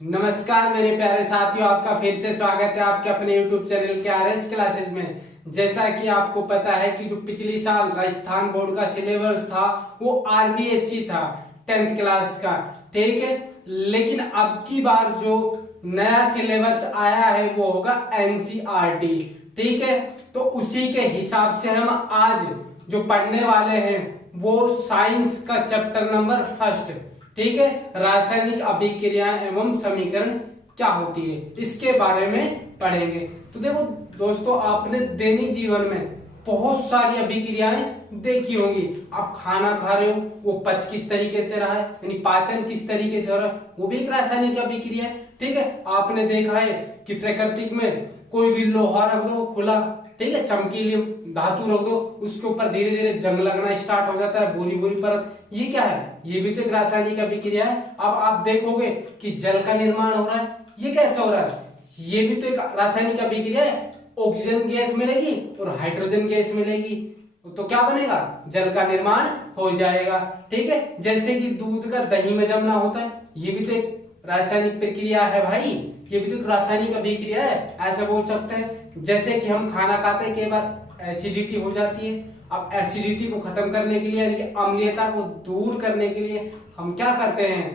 नमस्कार मेरे प्यारे साथियों, आपका फिर से स्वागत है आपके अपने YouTube चैनल के आरएस क्लासेस में। जैसा कि आपको पता है कि जो पिछली साल राजस्थान बोर्ड का सिलेबस था वो आरबीएसई था 10th क्लास का, ठीक है। लेकिन अब की बार जो नया सिलेबस आया है वो होगा एनसीईआरटी, ठीक है। तो उसी के हिसाब से हम आज जो पढ़ने वाले हैं वो साइंस का चैप्टर नंबर 1, ठीक है, रासायनिक अभिक्रिया एवं समीकरण क्या होती है, इसके बारे में पढ़ेंगे। तो देखो दोस्तों, आपने दैनिक जीवन में बहुत सारी अभिक्रियाएं देखी होंगी। आप खाना खा रहे हो, वो पच किस तरीके से रहा है, यानी पाचन किस तरीके से हो रहा है, वो भी एक रासायनिक अभिक्रिया है, ठीक है। आपने देखा है कि प्राकृतिक में कोई भी लोहा रख दो खुला, ठीक है, चमकीली धातु रख दो, उसके ऊपर धीरे धीरे जंग लगना स्टार्ट हो जाता है, बुरी बुरी परत। ये क्या है? ये भी तो एक रासायनिक अभिक्रिया है। अब आप देखोगे कि जल का निर्माण हो रहा है, ये कैसे हो रहा है? ये भी तो एक रासायनिक अभिक्रिया है। ऑक्सीजन गैस मिलेगी और हाइड्रोजन गैस मिलेगी, तो क्या बनेगा? जल का निर्माण हो जाएगा, ठीक है। जैसे कि दूध का दही में जमना होता है, ये भी तो एक रासायनिक प्रक्रिया है भाई, ये भी तो एक रासायनिक अभिक्रिया है, ऐसा बोल सकते हैं। जैसे कि हम खाना खाते हैं, कई बार एसिडिटी हो जाती है। अब एसिडिटी को खत्म करने के लिए, यानी कि अम्लीयता को दूर करने के लिए हम क्या करते हैं?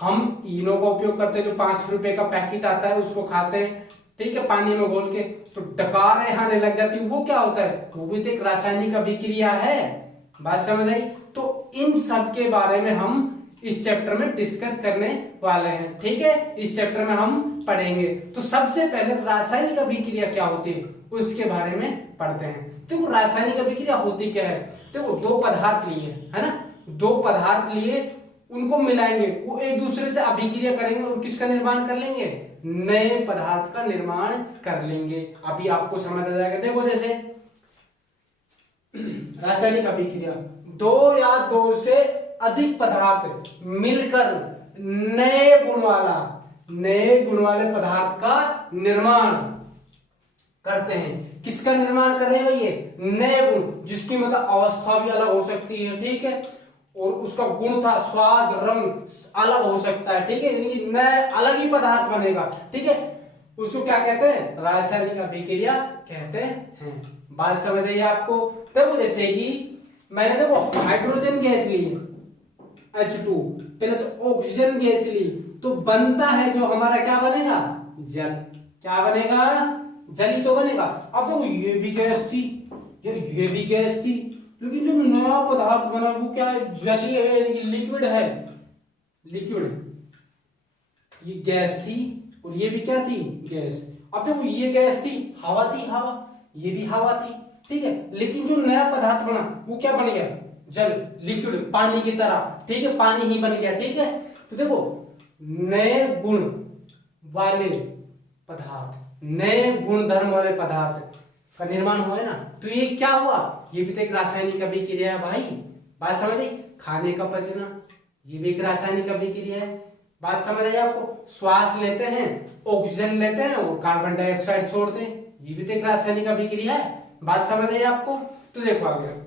हम इनो का उपयोग करते हैं, जो 5 रुपए का पैकेट आता है उसको खाते हैं, ठीक है, पानी में घोल के, तो डकार आने लग जाती है। वो क्या होता है? वो भी तो एक रासायनिक अभिक्रिया है। बात समझ आई? तो इन सब के बारे में हम इस चैप्टर में डिस्कस करने वाले हैं, ठीक है। इस चैप्टर में हम पढ़ेंगे। तो सबसे पहले रासायनिक अभिक्रिया क्या होती है उसके बारे में पढ़ते हैं। तो रासायनिक अभिक्रिया होती क्या है? देखो, दो पदार्थ लिए, है ना, दो पदार्थ लिए, उनको मिलाएंगे, वो एक दूसरे से अभिक्रिया करेंगे और किसका निर्माण कर लेंगे? नए पदार्थ का निर्माण कर लेंगे। अभी आपको समझ आ जाएगा। देखो, जैसे रासायनिक अभिक्रिया, दो या दो से अधिक पदार्थ मिलकर नए गुण वाले पदार्थ का निर्माण करते हैं। किसका निर्माण कर रहे हैं ये? नए गुण, जिसकी मतलब अवस्था भी अलग हो सकती है, ठीक है, और उसका गुण था स्वाद रंग अलग हो सकता है, ठीक है, यानी नए अलग ही पदार्थ बनेगा, ठीक है। उसको क्या कहते हैं? रासायनिक अभिक्रिया कहते हैं। बात समझ आई आपको? देखो, जैसे कि मैंने देखो हाइड्रोजन गैस ली H2 प्लस ऑक्सीजन गैस ली, तो बनता है जो हमारा क्या बनेगा? जल। क्या बनेगा? जल ही तो बनेगा। अब देखो, ये भी गैस थी यार, ये भी गैस थी, लेकिन जो नया पदार्थ बना वो क्या है? जलीय है, यानी कि लिक्विड है, लिक्विड। ये गैस थी और ये भी क्या थी? गैस। अब देखो, ये गैस थी, हवा थी, हवा, ये भी हवा थी, ठीक है, लेकिन जो नया पदार्थ बना वो क्या बन गया? जल, लिक्विड, पानी की तरह, ठीक है, पानी ही बन गया, ठीक है। तो देखो, नए गुण वाले पदार्थ, नए गुण धर्म वाले पदार्थ का निर्माण हुआ है ना, तो ये क्या हुआ? ये भी तो एक रासायनिक अभिक्रिया है भाई। बात समझ आई? खाने का पचना, ये भी एक रासायनिक अभिक्रिया है। बात समझ आई आपको? श्वास लेते हैं, ऑक्सीजन लेते हैं और कार्बन डाइऑक्साइड छोड़ते हैं, ये भी तो एक रासायनिक अभिक्रिया है। बात समझ आई आपको? तो देखो आगे,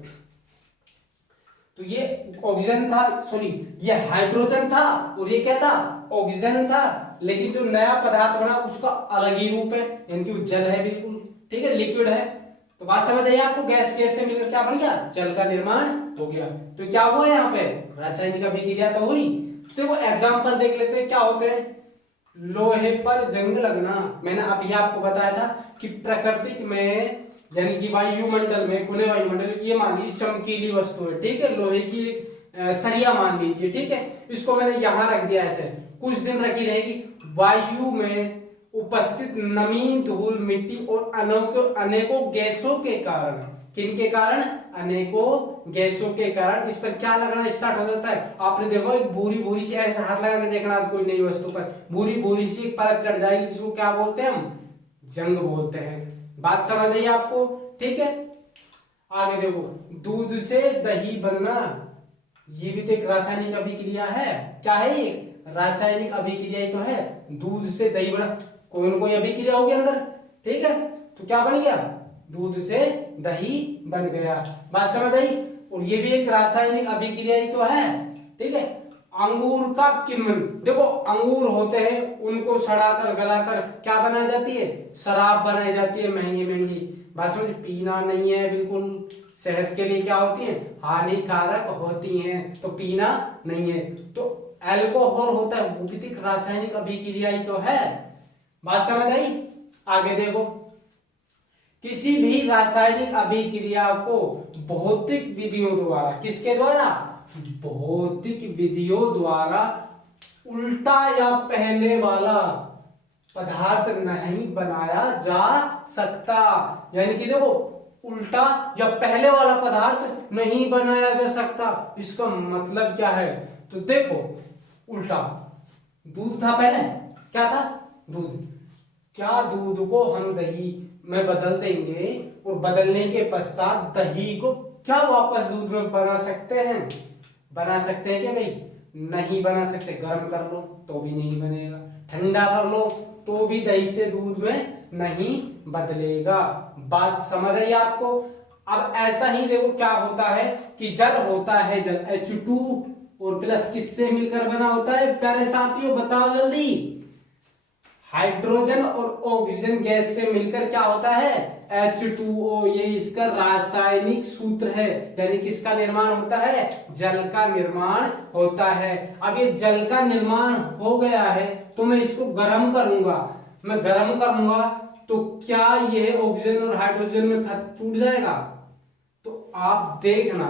तो ये ऑक्सीजन था, सॉरी, ये हाइड्रोजन था और ये क्या था? ऑक्सीजन था, लेकिन जो नया पदार्थ बना उसका अलग ही रूप है, यानी कि जल है बिल्कुल, ठीक है, लिक्विड है। तो बात समझ आई आपको? गैस गैस से मिलकर क्या बन गया? जल का निर्माण हो गया। तो क्या हुआ यहाँ पे? रासायनिक अभिक्रिया तो हुई। तो देखो एग्जांपल देख लेते हैं क्या होते हैं। लोहे पर जंग लगना, मैंने अभी आपको बताया था कि प्राकृतिक में, यानी कि वायुमंडल में, खुले वायुमंडल में, ये मान लीजिए चमकीली वस्तु है, ठीक है, लोहे की एक सरिया मान लीजिए, ठीक है, इसको मैंने यहां रख दिया, ऐसे कुछ दिन रखी रहेगी। वायु में उपस्थित नमी, धूल, मिट्टी और अनेकों गैसों के कारण, किनके कारण? अनेकों गैसों के कारण इस पर क्या लगना स्टार्ट हो जाता है? आपने देखो, एक भूरी भूरी सी, ऐसे हाथ लगा के देखना आज कोई नई वस्तु पर, भूरी भूरी सी एक परत चढ़ जाएगी, जिसको क्या बोलते हैं हम? जंग बोलते हैं। बात समझ आई आपको? ठीक है। आगे देखो, दूध से दही बनना, ये भी तो एक रासायनिक अभिक्रिया है। क्या है ये? रासायनिक अभिक्रिया ही तो है। दूध से दही बना, कोई ना कोई अभिक्रिया होगी अंदर, ठीक है, तो क्या बन गया? दूध से दही बन गया। बात समझ आई? और ये भी एक रासायनिक अभिक्रिया ही तो है, ठीक है। अंगूर का किण्वन, देखो अंगूर होते हैं उनको सड़ाकर गलाकर क्या बनाई जाती है, शराब बनाई जाती है महंगी महंगी। बात समझ, पीना नहीं है बिल्कुल, सेहत के लिए क्या होती है, हानिकारक होती हैं, तो पीना नहीं है। तो अल्कोहल होता है वो भी रासायनिक अभिक्रिया ही तो है। बात समझ आई? आगे देखो, किसी भी रासायनिक अभिक्रिया को भौतिक विधियों द्वारा, किसके द्वारा, भौतिक विधियों द्वारा उल्टा या पहले वाला पदार्थ नहीं बनाया जा सकता। यानी कि देखो उल्टा या पहले वाला पदार्थ नहीं बनाया जा सकता, इसका मतलब क्या है, तो देखो उल्टा, दूध था पहले, क्या था, दूध, क्या दूध को हम दही में बदल देंगे और बदलने के पश्चात दही को क्या वापस दूध में बना सकते हैं, बना सकते हैं क्या भाई, नहीं बना सकते। गर्म कर लो तो भी नहीं बनेगा, ठंडा कर लो तो भी दही से दूध में नहीं बदलेगा। बात समझ आई आपको? अब ऐसा ही देखो क्या होता है कि जल होता है, जल H2 और प्लस किससे मिलकर बना होता है प्यारे साथियों, बताओ जल्दी, हाइड्रोजन और ऑक्सीजन गैस से मिलकर क्या होता है, H2O। ये इसका रासायनिक सूत्र है, यानी किसका निर्माण होता है, जल का निर्माण होता है। अब ये जल का निर्माण हो गया है तो मैं इसको गर्म करूंगा, मैं गर्म करूंगा तो क्या यह ऑक्सीजन और हाइड्रोजन में टूट जाएगा। तो आप देखना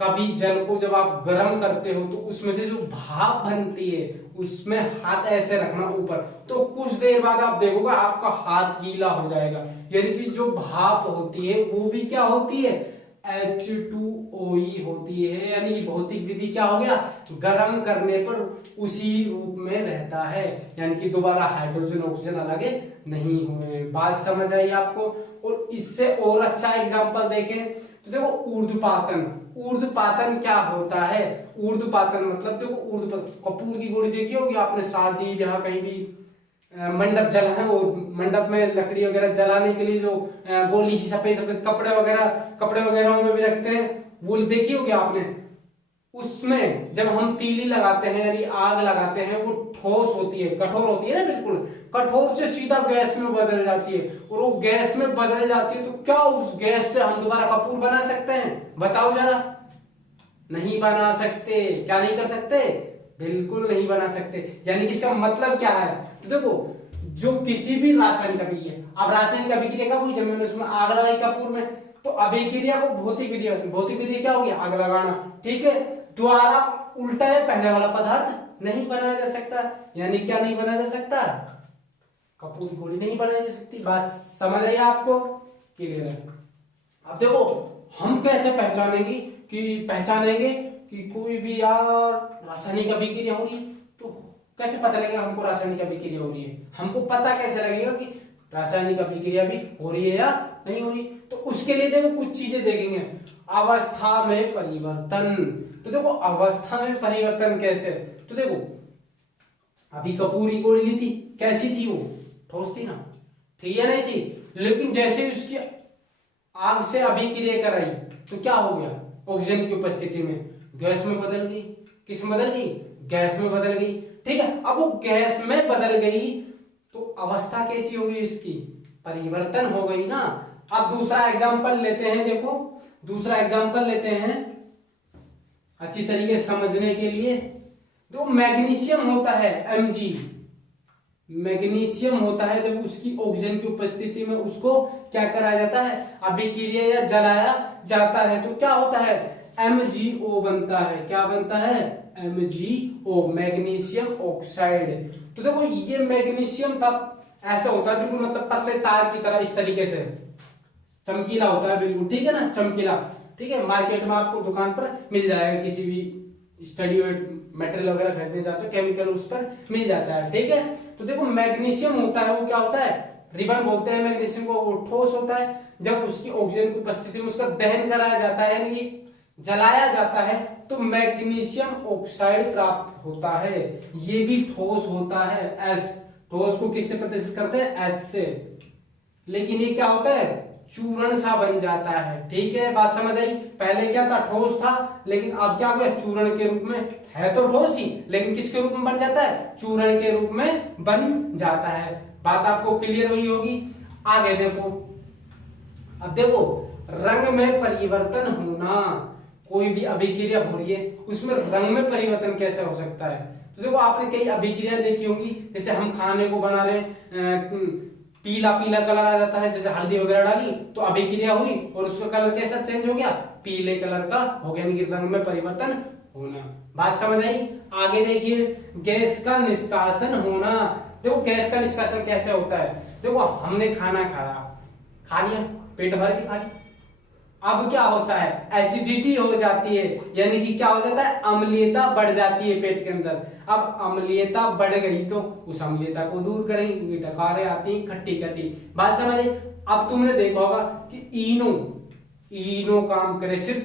कभी जल को जब आप गर्म करते हो तो उसमें से जो भाप बनती है उसमें हाथ ऐसे रखना ऊपर, तो कुछ देर बाद आप देखोगे आपका हाथ गीला हो जाएगा। यानी कि जो भाप होती है वो भी क्या होती है, H2O होती है। यानी भौतिक विधि क्या हो गया, गर्म करने पर उसी रूप में रहता है, यानी कि दोबारा हाइड्रोजन ऑक्सीजन अलग नहीं हुए। बात समझ आई आपको? और इससे और अच्छा एग्जांपल देखें तो देखो ऊर्ध्वपातन, ऊर्ध्वपातन क्या होता है, ऊर्ध्वपातन मतलब देखो ऊर्ध्वपातन, कपूर की गोली देखी होगी आपने, शादी जहाँ कहीं भी मंडप जला है, वो मंडप में लकड़ी वगैरह जलाने के लिए जो गोली सी सफेद सफेद कपड़े वगैरह में भी रखते हैं, वो देखी होगी आपने। उसमें जब हम तीली लगाते हैं यानी आग लगाते हैं, वो ठोस होती है, कठोर होती है ना, बिल्कुल कठोर से सीधा गैस में बदल जाती है। और वो गैस में बदल जाती है तो क्या उस गैस से हम दोबारा कपूर बना सकते हैं, बताओ जरा, नहीं बना सकते। क्या नहीं कर सकते, बिल्कुल नहीं बना सकते। यानी कि इसका मतलब क्या है, तो देखो जो किसी भी रासायनिक अभिक्रिया, अब रासायनिक अभिक्रिया कब हुई, जब मैंने उसमें आग लगाई कपूर में, तो अभिक्रिया को भौतिक विधि, भौतिक विधि क्या हो गया, आग लगाना, ठीक है, द्वारा उल्टा या पहले वाला पदार्थ नहीं बनाया जा सकता। यानी क्या नहीं बनाया जा सकता, कपूर की गोली नहीं बनाई जा सकती। बात समझ आई आपको, क्लियर है? अब देखो हम कैसे पहचानेंगे कि कोई भी यार रासायनिक अभिक्रिया हो रही है, तो कैसे पता लगेगा हमको रासायनिक अभिक्रिया हो रही है, हमको पता कैसे लगेगा कि रासायनिक अभिक्रिया भी हो रही है या नहीं हो रही। तो उसके लिए देखो कुछ चीजें देखेंगे, अवस्था में परिवर्तन। तो देखो अवस्था में परिवर्तन कैसे, तो देखो अभी कपूर की गोली ली थी, कैसी थी वो, ठोस थी ना, थी या नहीं थी, लेकिन जैसे उसकी आग से अभिक्रिया कराई तो क्या हो गया, ऑक्सीजन की उपस्थिति में गैस में बदल गई। किस में बदल गई, गैस में बदल गई, ठीक है। अब वो गैस में बदल गई तो अवस्था कैसी हो गई, इसकी परिवर्तन हो गई ना। अब दूसरा एग्जांपल लेते हैं, देखो दूसरा एग्जांपल लेते हैं अच्छी तरीके से समझने के लिए। तो मैग्नीशियम होता है Mg, मैग्नीशियम होता है, जब उसकी ऑक्सीजन की उपस्थिति में उसको क्या कराया जाता है, अभिक्रिया या जलाया जाता है, तो क्या होता है, MgO बनता है। क्या बनता है, MgO, मैग्नीशियम ऑक्साइड। तो देखो ये मैग्नीशियम तब ऐसा होता है बिल्कुल, मतलब पतले तार की तरह, इस तरीके से चमकीला होता है बिल्कुल, ठीक है ना, चमकीला, ठीक है। मार्केट में आपको दुकान पर मिल जाएगा, किसी भी स्टडी मटेरियल वगैरह खरीदने जाते हो, केमिकल उस पर मिल जाता है, ठीक है। तो देखो मैग्नीशियम होता है, वो क्या होता है, रिबन बोलते हैं मैग्नीशियम को, वो ठोस होता है। जब उसकी ऑक्सीजन की उपस्थिति में उसका दहन कराया जाता है यानी जलाया जाता है तो मैग्नीशियम ऑक्साइड प्राप्त होता है। ये भी ठोस होता है, एस, ठोस को किससे प्रदर्शित करते हैं, एस से। लेकिन ये क्या होता है, चूर्ण सा बन जाता है। ठीक है, बात समझ आई। पहले क्या था, ठोस था, लेकिन अब क्या हो गया, चूर्ण के रूप में। है तो ठोस ही, लेकिन किसके रूप में बन जाता है, चूर्ण के रूप में बन जाता है। बात आपको क्लियर हुई होगी। आगे देखो, अब देखो रंग में परिवर्तन होना, कोई भी अभिक्रिया हो रही है उसमें रंग में परिवर्तन कैसे हो सकता है। तो देखो आपने कई अभिक्रिया देखी होंगी, जैसे हम खाने को बना रहे पीला पीला कलर आ जाता है, जैसे हल्दी वगैरह डाली तो अभिक्रिया हुई और उसका कलर कैसा चेंज हो गया, पीले कलर का हो गया, यानी कि रंग में परिवर्तन होना। बात समझ आई। आगे देखिए, गैस का निष्कासन होना। देखो गैस का निष्कासन कैसे होता है, देखो हमने खाना खाया, खा लिया, पेट भर के खा लिया, अब क्या होता है, एसिडिटी हो जाती है, यानी कि क्या हो जाता है, अम्लीयता बढ़ जाती है पेट के अंदर। अब अम्लीयता बढ़ गई तो उस अम्लीयता को दूर करेंगे, क्योंकि डकारें आती हैं खट्टी खट्टी। बात समझ आई। अब तुमने देखा होगा कि इनो काम करे सिर्फ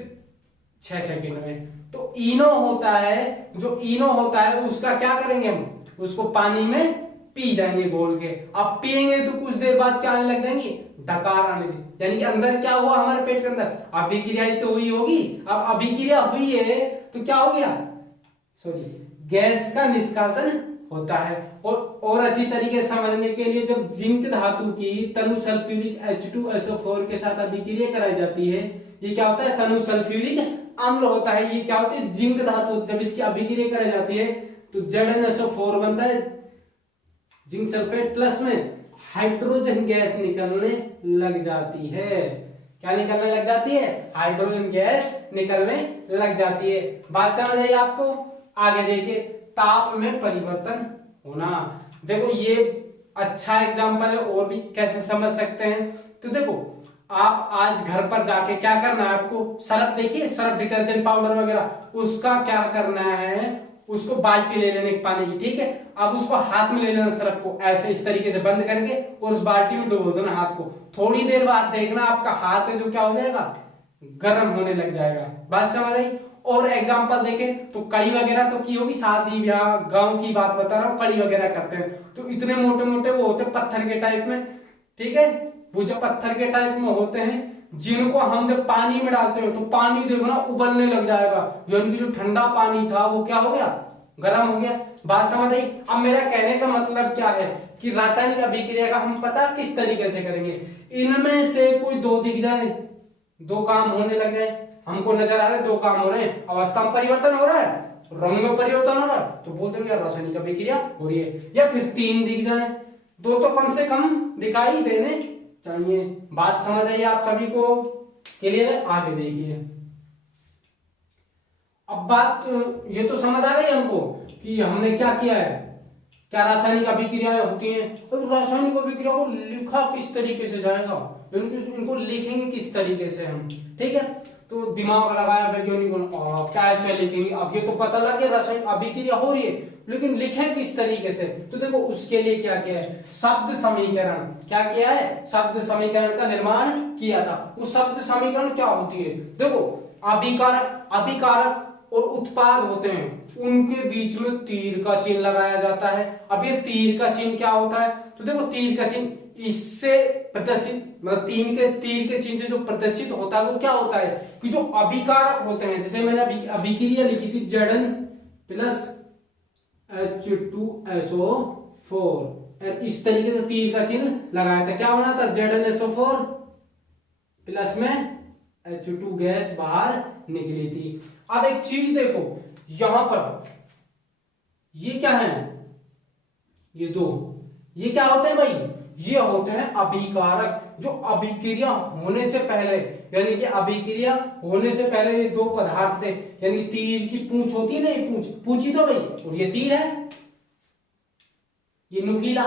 6 सेकंड में। तो इनो होता है, जो इनो होता है उसका क्या करेंगे हम, उसको पानी में पी जाएंगे घोल के। अब पिएंगे तो कुछ देर बाद क्या आने लग जाएंगे, डकार आने लगे, यानी कि अंदर क्या हुआ, हमारे पेट के अंदर अभिक्रिया ही तो हुई होगी। अब अभिक्रिया हुई है तो क्या हो गया, सॉरी, गैस का निष्कासन होता है। और अच्छी तरीके से समझने के लिए, जब जिंक धातु की तनु सल्फ्यूरिक H2SO4 के साथ अभिक्रिया कराई जाती है, ये क्या होता है, तनु सल्फ्यूरिक अम्ल होता है। ये क्या होती है, जिंक धातु, जब इसकी अभिक्रिया कराई जाती है तो ZnSO4 बनता है, जिंक सल्फेट प्लस में हाइड्रोजन गैस निकलने लग जाती है। क्या निकलने लग जाती है, हाइड्रोजन गैस निकलने लग जाती है। बात समझ आई आपको। आगे देखिए, ताप में परिवर्तन होना। देखो ये अच्छा एग्जांपल है, और भी कैसे समझ सकते हैं। तो देखो आप आज घर पर जाके क्या करना है आपको, सर्फ देखिए, सर्फ डिटर्जेंट पाउडर वगैरह, उसका क्या करना है, उसको बाल्टी ले लेने पानी की, ठीक है। अब उसको हाथ में ले लेना सर्फ को, ऐसे इस तरीके से बंद करके, और उस बाल्टी में डुबो देना हाथ को। थोड़ी देर बाद देखना आपका हाथ है जो क्या हो जाएगा, गर्म होने लग जाएगा। बात समझ आई। और एग्जांपल देखें तो कड़ी वगैरह तो की होगी, शादी ब्याह गांव की बात बता रहा हूँ, कड़ी वगैरह करते हैं तो इतने मोटे मोटे वो होते पत्थर के टाइप में, ठीक है, वो जो पत्थर के टाइप में होते हैं, जिनको हम जब पानी में डालते हैं तो पानी देखो ना उबलने लग जाएगा, यानी कि जो ठंडा पानी था वो क्या हो गया, गर्म हो गया। बात समझ आई। अब मेरा कहने का मतलब क्या है कि रासायनिक अभिक्रिया का हम पता किस तरीके से करेंगे, इनमें से कोई दो दिख जाए, दो काम होने लग जाए, हमको नजर आ रहा है दो काम हो रहे हैं, अवस्था में परिवर्तन हो रहा है, रंग में परिवर्तन हो रहा है, तो बोल दोगे रासायनिक अभिक्रिया हो रही है। या फिर तीन दिख जाए, दो तो कम से कम दिखाई देने चाहिए। बात समझ आई आप सभी को, क्लियर है। आगे देखिए, अब बात ये तो समझ आ गई हमको कि हमने क्या किया है, क्या रासायनिक अभिक्रियाएं होती हैं, और रासायनिक अभिक्रिया को लिखा किस तरीके से जाएगा, इनको लिखेंगे किस तरीके से हम, ठीक है। तो दिमाग लगाया वैज्ञानिकों ने, कैसे लिखेंगे, अब ये तो पता लग गया रासायनिक अभिक्रिया हो रही है, लेकिन लिखें किस तरीके से। तो देखो उसके लिए क्या किया है, शब्द समीकरण, क्या किया है, शब्द समीकरण का निर्माण किया था। उस शब्द समीकरण क्या होती है, देखो अभिकारक और उत्पाद होते हैं, उनके बीच में तीर का चिन्ह लगाया जाता है। अब ये तीर का चिन्ह क्या होता है, तो देखो तीर का चिन्ह इससे प्रदर्शित, मतलब तीर के चिन्ह से जो प्रदर्शित होता है वो क्या होता है कि जो अभिकारक होते हैं, जैसे मैंने अभिक्रिया लिखी थी Zn प्लस H2SO4, इस तरीके से तीर का चिन्ह लगाया था, क्या होना था, ZnSO4 प्लस में H2 गैस बाहर निकली थी। अब एक चीज देखो, यहां पर ये क्या है, ये दो, ये क्या होते हैं भाई, ये होते हैं अभिकारक, जो अभिक्रिया होने से पहले, यानी कि अभिक्रिया होने से पहले ये दो पदार्थ थे, यानी तीर की पूंछ होती है ना, ये पूंछ ही तो भाई, और ये तीर है, ये नुकीला,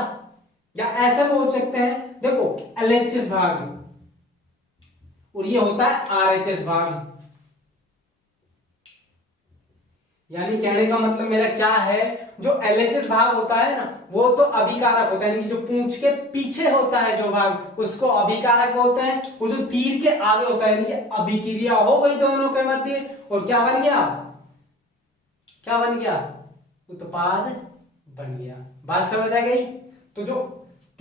या ऐसा बोल सकते हैं, देखो LHS भाग और ये होता है RHS भाग। यानी कहने का मतलब मेरा क्या है, जो LHS भाग होता है ना, वो तो अभिकारक होता है, यानी जो पूंछ के पीछे होता है जो भाग, उसको अभिकारक बोलते हैं। वो जो तीर के आगे होता है, यानी कि अभिक्रिया हो गई दोनों के मध्य, और क्या बन गया, क्या बन गया, उत्पाद बन गया। बात समझ आ गई। तो जो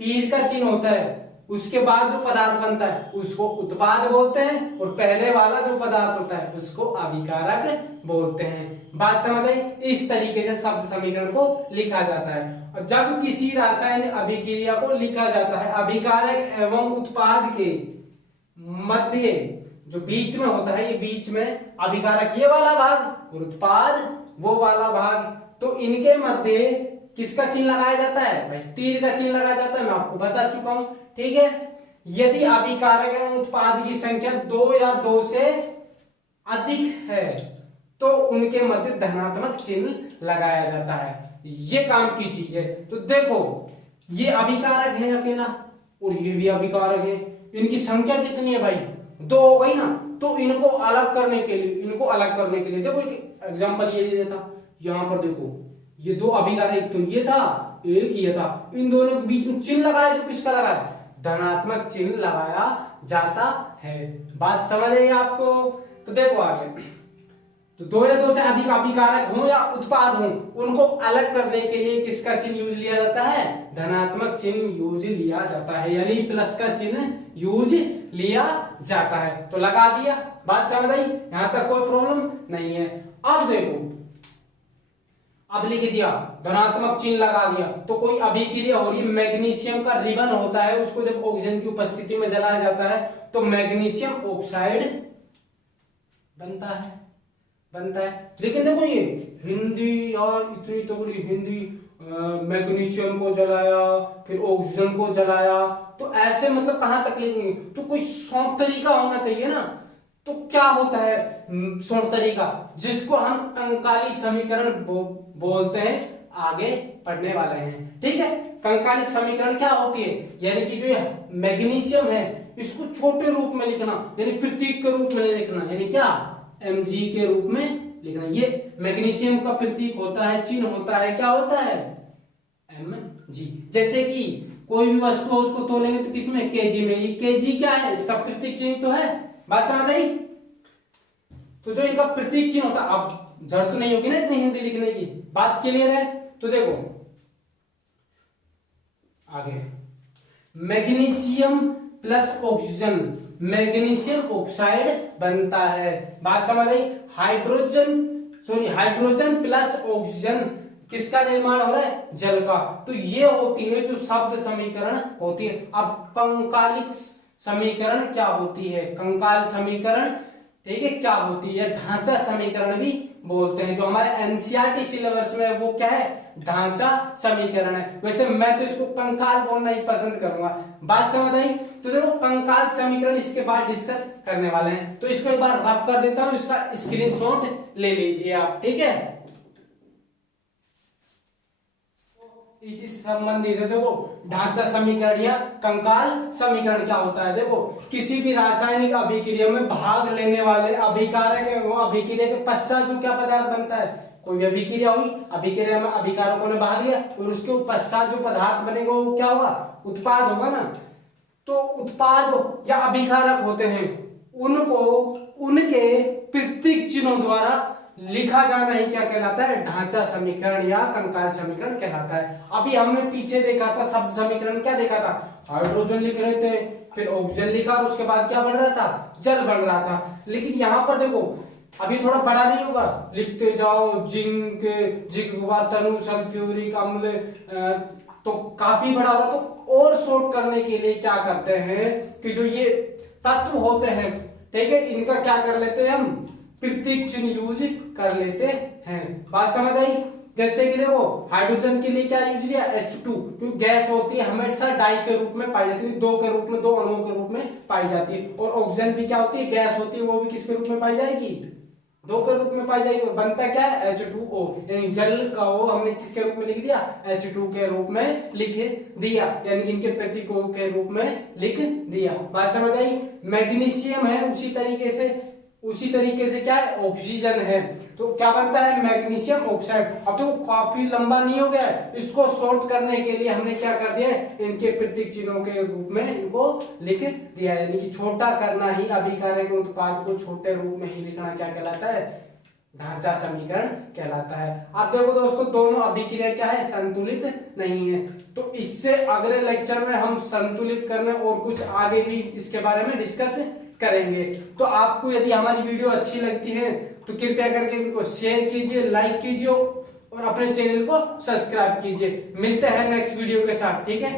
तीर का चिन्ह होता है उसके बाद जो पदार्थ बनता है उसको उत्पाद बोलते हैं, और पहले वाला जो पदार्थ होता है उसको अभिकारक बोलते हैं। बात समझ आई? इस तरीके से शब्द समीकरण को लिखा जाता है। और जब किसी रासायनिक अभिक्रिया को लिखा जाता है अभिकारक एवं उत्पाद के मध्य, जो बीच में होता है, ये बीच में अभिकारक ये वाला भाग और उत्पाद वो वाला भाग, तो इनके मध्य किसका चिन्ह लगाया जाता है भाई? तीर का चिन्ह लगाया जाता है। मैं आपको बता चुका हूं, ठीक है। यदि अभिकारक एवं उत्पाद की संख्या 2 या 2 से अधिक है तो उनके मध्य धनात्मक चिन्ह लगाया जाता है। ये काम की चीज है। तो देखो, ये अभिकारक है अकेला और ये भी अभिकारक है, इनकी संख्या कितनी है भाई? 2 हो गई ना। तो इनको अलग करने के लिए देखो एक एग्जांपल ये देता, यहां पर देखो ये 2 अभिकारक, एक तो ये था, एक ये था, इन दोनों के बीच में चिन्ह लगाया, जो किसका लगाया? धनात्मक चिन्ह लगाया जाता है। बात समझ आई आपको? तो देखो आगे, तो 2 या 2 से अधिक अभिकारक हो या उत्पाद हो, उनको अलग करने के लिए किसका चिन्ह यूज लिया जाता है? धनात्मक चिन्ह यूज लिया जाता है, यानी प्लस का चिन्ह यूज लिया जाता है। तो लगा दिया। बात समझ आई? यहां तक कोई प्रॉब्लम नहीं है। अब देखो, अब लिख दिया, धनात्मक चिन्ह लगा दिया, तो कोई अभिक्रिया हो रही है, मैग्नीशियम का रिबन होता है, उसको जब ऑक्सीजन की उपस्थिति में जलाया जाता है तो मैग्नीशियम ऑक्साइड बनता है। लेकिन देखो ये हिंदी यार, इतनी तगड़ी हिंदी, मैग्नीशियम को जलाया फिर ऑक्सीजन को जलाया, तो ऐसे मतलब कहां तक लेंगे? तो कोई शॉर्ट तरीका होना चाहिए ना। तो क्या होता है शॉर्ट तरीका? जिसको हम कंकाली समीकरण बोलते हैं, आगे पढ़ने वाले हैं, ठीक है। कंकालिक समीकरण क्या होती है? यानी कि जो मैग्नीशियम है इसको छोटे रूप में लिखना, यानी प्रतीक के रूप में लिखना, यानी क्या? Mg के रूप में लिखना। ये मैग्नीशियम का प्रतीक होता है, चिन्ह होता है, क्या होता है? Mg। जैसे कि कोई भी वस्तु हो उसको तोलेंगे तो किसमें? kg में। ये kg क्या है? इसका प्रतीक चिन्ह तो है। बात समझ आई? तो जो इनका प्रतीक चिन्ह होता है, अब जरूरत नहीं होगी ना इतनी हिंदी लिखने की। बात क्लियर है? तो देखो आगे, magnesium plus oxygen, magnesium oxide बनता है। बात समझ आई? हाइड्रोजन प्लस ऑक्सीजन किसका निर्माण हो रहा है? जल का। तो ये होती है जो शब्द समीकरण होती है। अब कंकालिक समीकरण क्या होती है? कंकाल समीकरण, ठीक है, क्या होती है? ढांचा समीकरण भी बोलते हैं। जो हमारे एनसीईआरटी सिलेबस में है वो क्या है? ढांचा समीकरण है। वैसे मैं तो इसको कंकाल बोलना ही पसंद करूंगा। बात समझ आई? तो देखो, कंकाल समीकरण इसके बाद डिस्कस करने वाले हैं, तो इसको एक बार रब कर देता हूं, इसका स्क्रीनशॉट ले लीजिए आप, ठीक है। इसी से संबंधित है, देखो ढांचा समीकरण या कंकाल समीकरण क्या होता है? देखो, किसी भी रासायनिक अभिक्रिया में भाग लेने वाले अभिकारक है, वो अभिक्रिया के पश्चात जो क्या पदार्थ बनता है? कोई भी अभिक्रिया हुई, अभिक्रिया में अभिकारकों ने भाग लिया और उसके पश्चात जो पदार्थ बनेगा वो क्या होगा? उत्पाद होगा ना। तो उत्पाद या अभिकारक होते हैं, उनको उनके प्रतीक चिन्हों द्वारा लिखा जाना ही क्या कहलाता है? ढांचा समीकरण या कंकाल समीकरण कहलाता है। अभी हमने पीछे देखा था शब्द समीकरण, क्या देखा था? हाइड्रोजन लिख रहे थे, फिर ऑक्सीजन लिखा और उसके बाद क्या बन रहा था? जल बन रहा था। लेकिन यहां पर देखो अभी थोड़ा बड़ा नहीं होगा, लिखते जाओ जिंक, तनु, सल्फ्यूरिक अम्ल, तो काफी बड़ा होगा। तो और शॉर्ट करने के लिए क्या करते हैं कि जो ये तत्व होते हैं, ठीक है, इनका क्या कर लेते हैं? हम प्रतीक चिन्ह यूज कर लेते हैं। बात समझ आई? जैसे कि देखो, हाइड्रोजन के लिए क्या यूज लिया? H2, क्योंकि गैस होती है हमेशा डाई के रूप में पाई जाती है, दो के रूप में, दो अणुओं के रूप में पाई जाती है। और ऑक्सीजन भी क्या होती है? गैस होती है, वो भी किसके रूप में पाई जाएगी? दो के रूप में पाई जाएगी। और बनता क्या है? H2O, यानी जल का O हमने किसके रूप में लिख दिया? H2 के रूप में लिख दिया, यानी इनके प्रतीकों के रूप में लिख दिया। बात समझ आई? मैग्नीशियम है, उसी तरीके से क्या है? ऑक्सीजन है, तो क्या बनता है? Magnesium oxide. अब तो काफी लंबा नहीं हो गया है, इसको शॉर्ट करने के लिए हमने क्या कर दिया? इनके प्रतीक चिन्हों के रूप में इनको लिख दिया, यानी कि छोटा करना ही अभिकारक उत्पाद को छोटे रूप में ही लिखना क्या कहलाता है? ढांचा समीकरण कहलाता है। आप देखो दोस्तों, दोनों अभिक्रिया क्या है, संतुलित नहीं है। तो इससे अगले लेक्चर में हम संतुलित करने और कुछ आगे भी इसके बारे में डिस्कस करेंगे। तो आपको यदि हमारी वीडियो अच्छी लगती है तो कृपया करके इनको शेयर कीजिए, लाइक कीजिए और अपने चैनल को सब्सक्राइब कीजिए। मिलते हैं नेक्स्ट वीडियो के साथ, ठीक है।